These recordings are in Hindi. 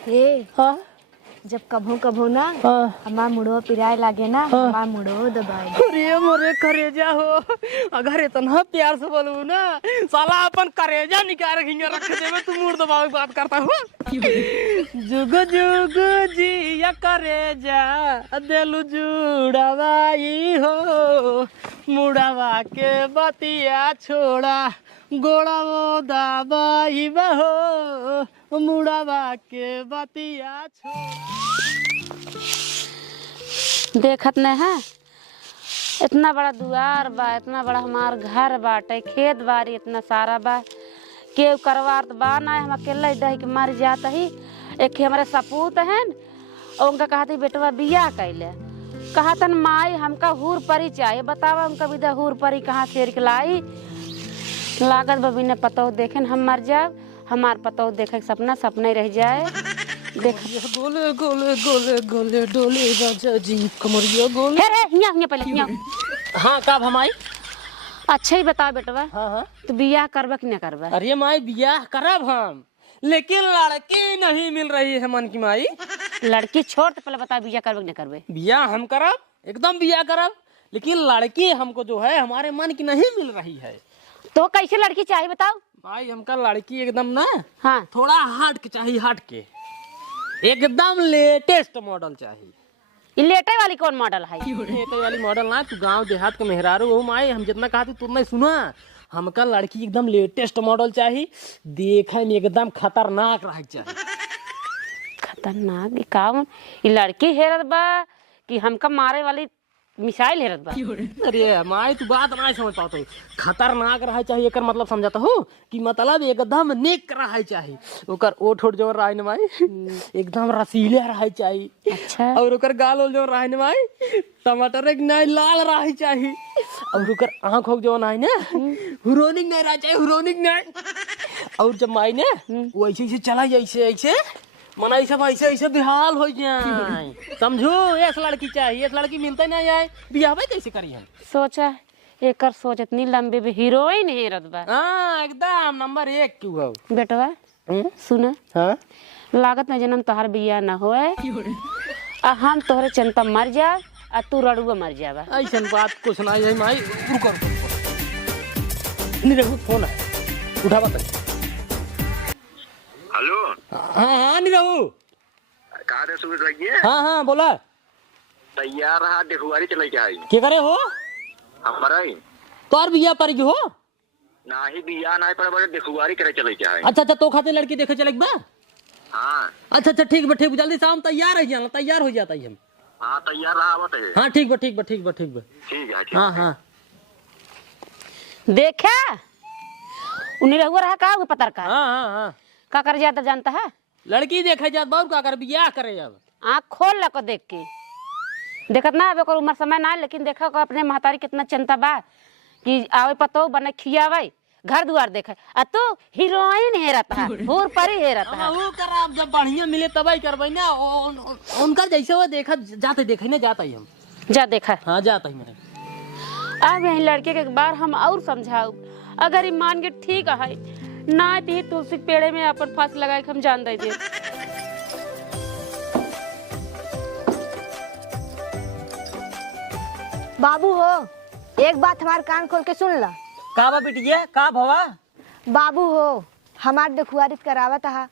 हे हाँ जब कभू कभू ना हाँ। हमार मुड़ो पिराए लागे ना हमार मुड़ो दबाए। अरे मोरे करेजा हो, अगर इतना प्यार से बोलू ना साला अपन करेजा निकाल के रख देवे। तू मुर्द दबाव की बात करता हो। जुग जुग जी या करेजा दिलु जुड़ावाई हो, मुड़ावा के बतिया छोड़ा गोड़ा वो दबाई बहो, मुड़ावा के बतिया छोड़ा। देखत नहीं है इतना बड़ा दुआर बा, इतना बड़ा हमार घर बाटे, खेत बारी इतना सारा बा, के करवार तो बा ना। हम अकेला दही के मर जाता ही। एक हमारे सपूत हैं, उनका कहती बेटवा बिया कैले, कहतन माई हमका हूर परी चाहिए। बतावा उनका विदा हूर परी कहाँ से लाई। लागत बबी ने पतो देखे हम मर जाए, हमार पतो देखे सपना सपना ही रह जाए। देख गोले गोले गोले गोले डोले राजा जी कमरिया गोले। हे हिया हिया पहले हिया। हाँ का भमाई? अच्छा ही बता बेटवा, हाँ हाँ। तो बियाह करबा कि न करबा? अरे माई बियाह करब हम, लेकिन लड़की नहीं मिल रही है मन की माई। लड़की छोड़ तो पहले बता बियाह करबे कि न करबे? बियाह हम करब, एकदम बियाह करब, लेकिन लड़की हमको जो है हमारे मन की नहीं मिल रही है। तो कैसे लड़की चाहिए बताओ? भाई हमका लड़की एकदम ना हाँ थोड़ा हट के चाहिए, हट के एकदम लेटेस्ट मॉडल चाहिए। ये लेटे वाली कौन मॉडल है? लेटे वाली मॉडल ना, तू गांव देहात के मेहरारू हो माई, हम जितना कहती तू नहीं सुना। हमका लड़की एकदम लेटेस्ट मॉडल चाहिए, देखे में एकदम खतरनाक रहे चाहिए। खतरनाक ये कौन? ये लड़की हेरत बा कि हमका मारे वाली मिसाइल हेरत बा? अरे माई तू बात नहीं समझ पातो। खतरनाक रहे चाहिए एकर मतलब समझाता हो कि मतलब एकदम नेक रहे चाहिए। ओकर ओठ ओठ जो रहे न माई एकदम रसीले रहे चाहिए। अच्छा और ओकर गाल जो रहे न माई टमाटर एक नहीं लाल रहे चाहिए। और ओकर आँख हो जो नहीं ना हुरोनिक नहीं रहे चाहिए, हुरोनिक नहीं। और जब माई ने वो ऐसे ऐसे चला ऐसे ऐसे मना सब ऐसे ऐसे बेहाल हो जाए, समझो। ऐस लड़की चाहिए, ऐस लड़की मिलते नहीं आए, बियाह कैसे करी हम? सोचा एकर सोच इतनी लंबी भी हीरोइन हेरत बा। हाँ एकदम नंबर 1 क्यों हो बेटवा सुना, हाँ? लागत में जन्म तोहर बियाह न होए आ हम तोहरे चिंता मर जा आ तू रड़ुआ मर जावा। ऐसा बात कुछ नहीं है माई। रुको नहीं रखो, फोन है उठा बता। हेलो हाँ हाँ नहीं रहू। कहाँ रे सुबह लगी है? हाँ हाँ बोला। तैयार रहा देखुआरी चले के आई क्या करे हो? हमारा ही तोर बियाह पर हो? ना ही बिया ना ही पर बड़े देखुआरी करे चले के आई। अच्छा अच्छा, तो खाते लड़की देखे चले बा। हाँ अच्छा अच्छा ठीक बा, ठीक बा, जल्दी शाम तैयार हो जाना, तैयार हो जाता है हम। हाँ तैयार रहा आवत है। हाँ ठीक बा ठीक बा ठीक बा ठीक बा। ठीक है ठीक हाँ है। हाँ देखा उन्हें रहुआ रहा का पतर का हाँ हाँ हाँ। का कर जाता जानता है? लड़की देखे जात बाबू का कर बियाह करे अब। आँख खोल लको देख के देखत ना अब उम्र समय ना, लेकिन देखा अपने महतारी कितना चिंता बा कि आवे पतो बने खियावे घर दुआर देखे। आ तू हीरोइन हेरत है, हूर परी हेरत है। वो करब जब बढ़िया मिले तब ही करबै ना। उनका जैसे वो देखा जाते देखे ना जाता ही हम। जा देखा हाँ जाता ही मेरे। अब यही लड़के के एक बार हम और समझाऊ, अगर ई मान के ठीक है ना ती तुलसी के पेड़े में अपन फांस लगाए हम जान दे दे। बाबू हो, एक बात हमार कान खोल के सुन ला। का बा बिटिया, का भवा? बाबू हो, हमार देखुआरी करावत हा,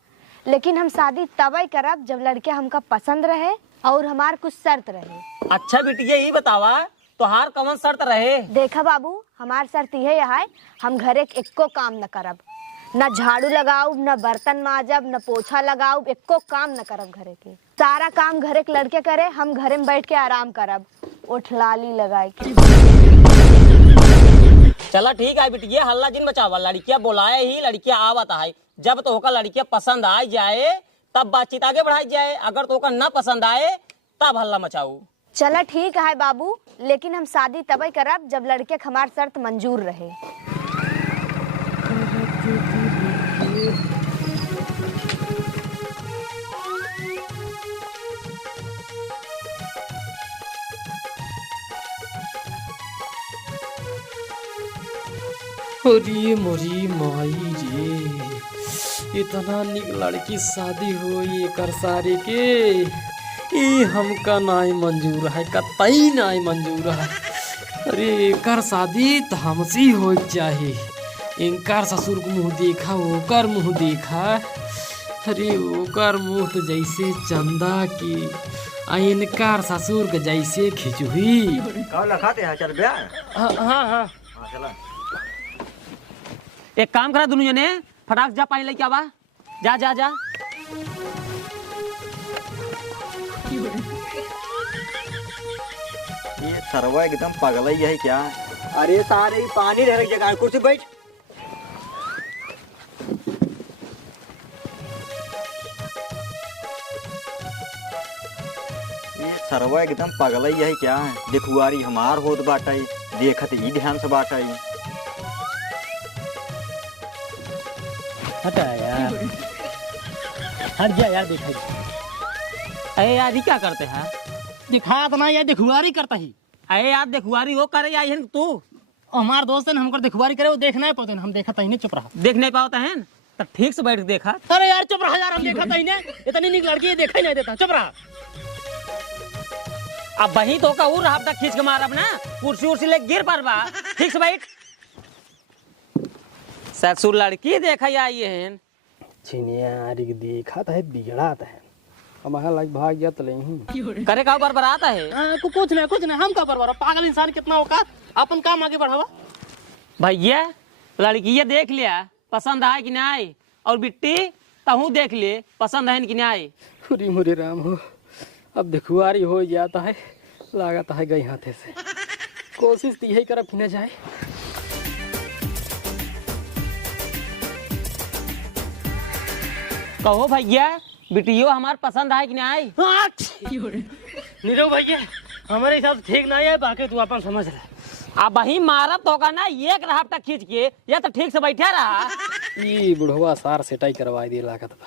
लेकिन हम शादी तब करब जब लड़के हमका पसंद रहे और हमार कुछ शर्त रहे। अच्छा बिटिया ये बतावा तोहार कौन शर्त रहे? देखा बाबू, हमार शर्त यह है, हम घरे के एको काम न करब, न झाड़ू लगाऊ, न बर्तन माजब, न पोछा लगाऊ, एको काम न करब घरे के। सारा काम घरे के लड़के करे, हम घरे में बैठ के आराम करब, उठलाली लगाए के। चला ठीक है बिटिया, हल्ला जिन बचावा। लड़किया बोलाए ही लड़किया आवत है, जब तो होकर लड़किया पसंद आ जाए तब बातचीत आगे बढ़ाई जाए। अगर तो होकर न पसंद आए तब हल्ला मचाऊ। चला ठीक है बाबू, लेकिन हम शादी तभी करब जब लड़के के हमार शर्त मंजूर रहे। अरे मोरी माई रे, इतना निक लड़की शादी हुई एकर सारे के ई हमका नाई मंजूर है, कतई नाई मंजूर है। अरे एकर शादी तो हमसे ही हो चाहिए। इनकार ससुर को मुँह देखा, ओकर मुँह देखा। अरे ओकर मुँह तो जैसे चंदा की, आ इनकार ससुर के जैसे खिचुही। लखाते हैं चल ब्याह। हाँ हाँ हाँ चला एक काम करा दोनों जने, फटाक जा पानी लेके आवा। जा जा जा। ये सरवा एकदम पागल ही है क्या? अरे सारे ही पानी रह जगह कुर्सी बैठ। ये सरवा एकदम पागल ही है क्या? देखुआरी हमार होत बाटाई, देखत ही ध्यान से बाटाई। हटा यार, हट जा यार। देखा अरे यार ये क्या करते हैं? दिखा तो ना यार, देखुआरी करता ही। अरे यार देखुआरी वो करे आई है तू। हमार दोस्त ने हमको देखुआरी करे, वो देखना है पता, हम देखा तही नहीं, चुप रहा। देख नहीं पाता है तो ठीक से बैठ के देखा। अरे यार चुप रहा यार, हम देखा तही नहीं, इतनी निक लड़की देखा ही नहीं देता, चुप रहा। अब वही तो का ऊ रहा तक खींच के मारब ना, कुर्सी उर्सी ले गिर पड़बा। ठीक से बैठ। ससुर लड़की देखा आई है। छिनिया देखा तो है, बिगड़ा है हमारा लाइक भाग गया तो नहीं करे का ऊपर आता है। कुछ नहीं हम का बरबर पागल इंसान कितना होगा, अपन काम आगे बढ़ावा। भैया लड़की ये देख लिया, पसंद आए कि नहीं आए, और बिट्टी तहू देख ले पसंद है कि नहीं आए। पूरी मुरी राम हो, अब देखुआरी हो जाता है, लागत है गई हाथे से। कोशिश तो यही कर न जाए। कहो भैया बिटियो हमार पसंद आए कि नहीं आए। नीरव भैया हमारे हिसाब से ठीक नहीं है, बाकी तू अपन समझ ले। अब वही मारब तो होगा ना, एक रहा तक खींच के, या तो ठीक से बैठा रहा। ये बुढ़वा सार सेटाई करवाई दे लागत बा।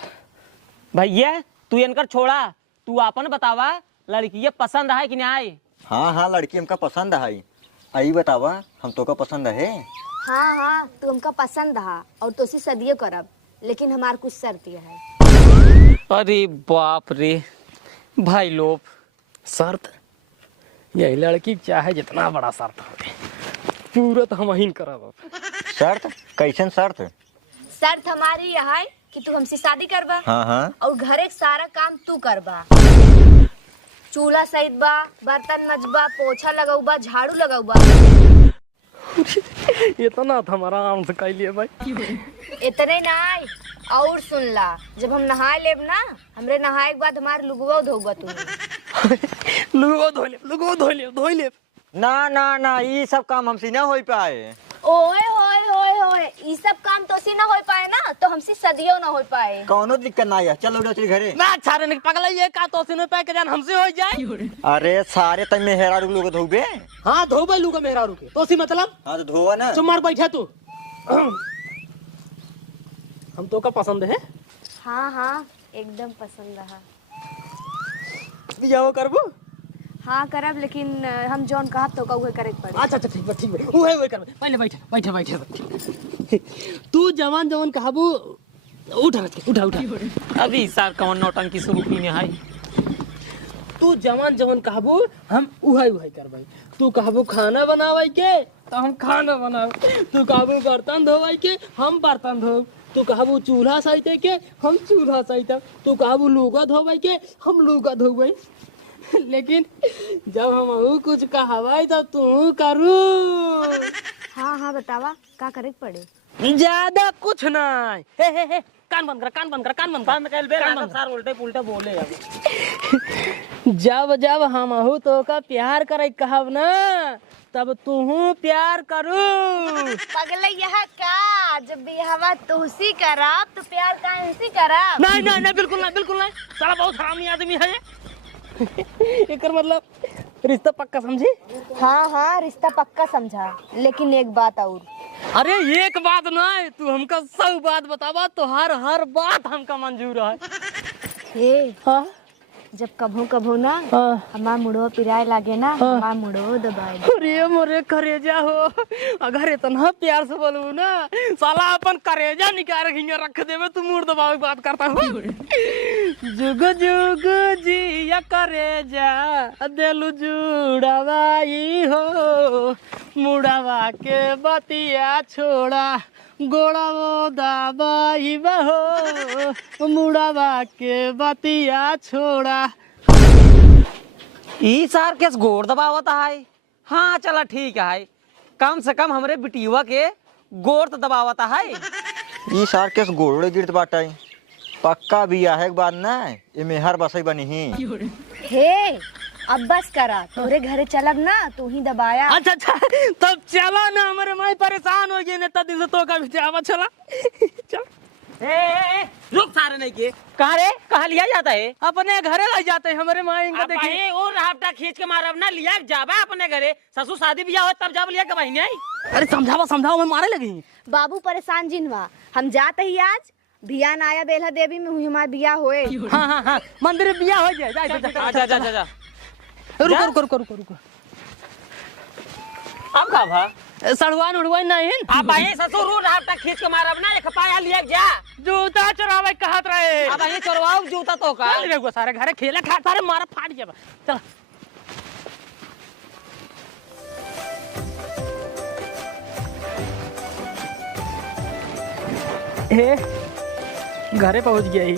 भैया तू इनकर छोड़ा, तू अपन बतावा लड़की ये पसंद है कि नहीं आए। हाँ हाँ लड़की हमका पसंद है। आई बतावा हम तो का पसंद है। हाँ हाँ तू हमका पसंद हा और तो सदियों करब, लेकिन हमार कुछ शर्त है। अरे बाप रे भाई लोग, शर्त यही लड़की चाहे जितना बड़ा शर्त हो, पूरा तो हम ही करब। शर्त कैसन शर्त? शर्त हमारी यह है कि तू हमसे शादी करबा। हाँ हाँ और घर एक सारा काम तू करबा। चूल्हा सहित बा, बर्तन मजबा, पोछा लगाऊबा, झाड़ू लगाऊबा। इतना तो हमारा आराम से कर लिए भाई। इतने नहाय और सुन ला, जब हम नहाए लेब ना, हमरे नहाए के बाद हमारे लुगवा धोगा तू। धो ले। ना ना ना ये सब काम हमसे ना हो पाए। ओए होए होए होए, ये सब काम तो सी ना हो पाए ना, तो हमसे सदियों ना हो पाए। कौनो दिक्कत ना है, चलो चल घरे। ना छारे ने पगला ये का तो सिनो पे के जान हमसे हो जाए। अरे सारे तय में हेरा लोग धोबे। हां धोबे लूगा मेहरा रुके तो सी मतलब। हाँ तो धोवा ना। चुप मार बैठा तू। हम तो का पसंद है। हाँ हाँ एकदम पसंद रहा। बियाह करबो। हाँ करब, लेकिन हम जौन कहब तो उहे करे के पड़े। अच्छा ठीक बा उहे कर। पहले बैठ। तू जवान जवान कहबू उठा। अभी सर कौन नौटंकी शुरू की है। तू जवान कहबू हम उहे करबै। तू कहबू खाना बनावे के तो हम खाना बनाब। तू कहबू बर्तन धोवे के हम बर्तन धोब। तू कहबू चूल्हा सहिते के हम चूल्हा सहितब। तू कहबू लुगा धोवे के हम लुगा धोबै। लेकिन जब हम कुछ कहवाई तो तू करू। हाँ हाँ बतावा का करे के पड़े। ज्यादा कुछ नहीं। हे कान बंद कर। सर उल्टे पुल्टे बोले। जब हम तो का प्यार करे कहब ना, तब तू प्यार करू। पगला यह का, जब बियाहवा तुसी करब तो प्यार काहे करब। नहीं बिल्कुल नहीं। साला बहुत हरामी आदमी है। एकर मतलब रिश्ता पक्का समझी। हाँ रिश्ता पक्का समझा, लेकिन एक बात और। अरे एक बात नहीं, तू हमका सब बात बतावा तो हर बात हमका मंजूर है। हे हाँ जब कभो कभो ना हमार मुड़ो पिराए लागे ना हमार मुड़ो दबाए दे। अरे मोरे करेजा हो, अगर इतना प्यार से बोलू ना साला अपन करेजा निकाल के रख देवे तू मुड़ दबावे बात करता हूँ। जुग जुग जी या करेजा दिल जुड़ावाई हो, मुड़ावा के बतिया छोड़ा गोड़ा वो दबाई बहो, मुड़ावा के बतिया छोड़ा। ई सार केस गोड़ दबावता है। हाँ चला ठीक है, कम से कम हमरे बिटियुआ के गोड़ तो दबावता है। ई सार केस गोड़े गिरत बाटे, पक्का बिया है एक बार ना ये मेहर बसई बनी ही। हे अब बस करा, तोरे घरे चलब ना तू ही दबाया। अच्छा अच्छा तब चला ना, हमारे माई परेशान हो गए ने तब दिन से तो का भी चला चल। ए, रुक सारे नहीं के कहा रे, कहा लिया जाता है? अपने घरे ले जाते हैं हमारे माई इनका देखिए। भाई और राफ्टा खींच के मारब ना, लिया जाबा अपने घरे। ससुर शादी ब्याह हो तब जब लिया के बहिनी आई। अरे समझावा समझाओ, मैं मारे लगी। बाबू परेशान जिनवा, हम जाते ही आज बिया नाया बेल्हा देवी में हुई हमार बिया होए। हाँ हाँ हाँ मंदिर में बिया हो जाए। जा जा जा जा रुको रुको रुको रुको रुको। अब का भा सड़वान उड़वान नहीं। अब भाई ससुर रू राफ्टा खींच के मारब ना, एक पाया लिया जा। जूता चुरावे कहत रहे। अब ये चोरवाओ जूता तो का। चल रे सारे घरे खेला खा सारे मारा फाट जाबा। चल ए घरे पहुंच गया ही।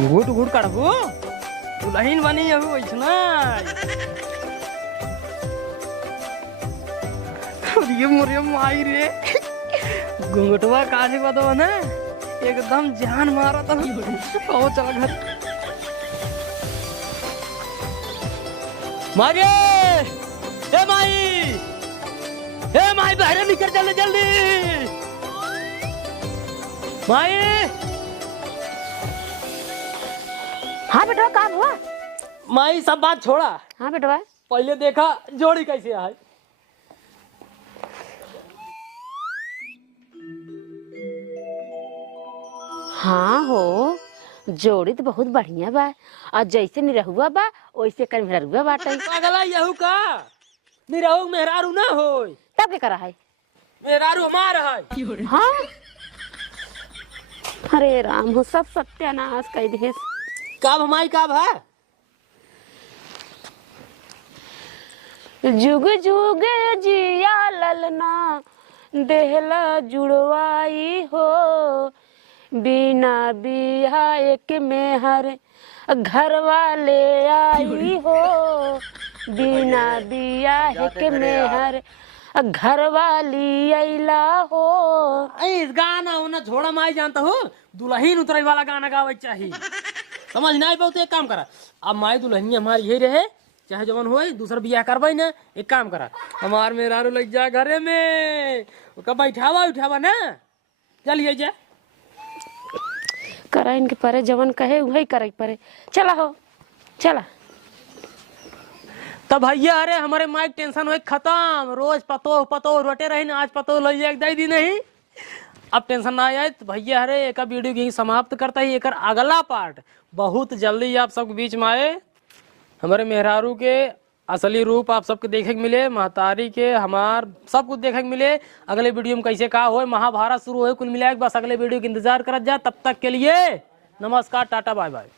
घूट घूट काटबो दुल्हन बनी अभी वैसना। ये मोरे माई रे घूंघटवा काहे बताओ ना, एकदम जान मारा था। आओ चला घर मारे। ए माई बाहर निकल जल्दी जल्दी। माई हाँ बेटवा काम हुआ? माई सब बात छोड़ा, हाँ बेटवा पहले देखा जोड़ी कैसे है। हाँ हो, जोड़ी तो बहुत बढ़िया बा, और जैसे निरहुआ बा वैसे कर मेहरुआ बाटे। अगला यहू का निरहु मेहरारू ना होय, तब के करा है? मेहरारू हमार है। हाँ अरे राम हो, सब सत्यानाश कर दे। कब हमारी कब है? जुग जुग जिया ललना देहला जुड़वाई हो, बिना बिया एक मेहर घर वाले आई हो, बिना बिया एक मेहर घर वाली अइला हो। इस गाना होना छोड़ा माई जानता हो, दुल्हन उतरे वाला गाना गावे चाहिए। समझ नहीं पाओ तो एक काम करा, अब माई दुल्हनी हमारी यही रहे चाहे जवन होए, दूसरा बियाह करवाई ना। एक काम करा, हमार मेहरारू लग जा घरे में, ओका बैठावा उठावा ना, चलिए जा। करा इनके परे जवन कहे वही करे परे। चला हो चला। तब भैया अरे हमारे माइक टेंशन हुए खत्म, रोज पतो पतो रोटे रही ना, आज पतो लग जाए दे दी नहीं। अब टेंशन ना आए तो भैया अरे एक वीडियो यही समाप्त करता ही, एक अगला पार्ट बहुत जल्दी आप सबके बीच में आए। हमारे मेहरारू के असली रूप आप सबके देखे के मिले, महतारी के हमार सब कुछ देखे के मिले। अगले वीडियो में कैसे का हो, महाभारत शुरू हो कुल मिलाए, बस अगले वीडियो का इंतजार कर जा। तब तक के लिए नमस्कार, टाटा बाय बाय।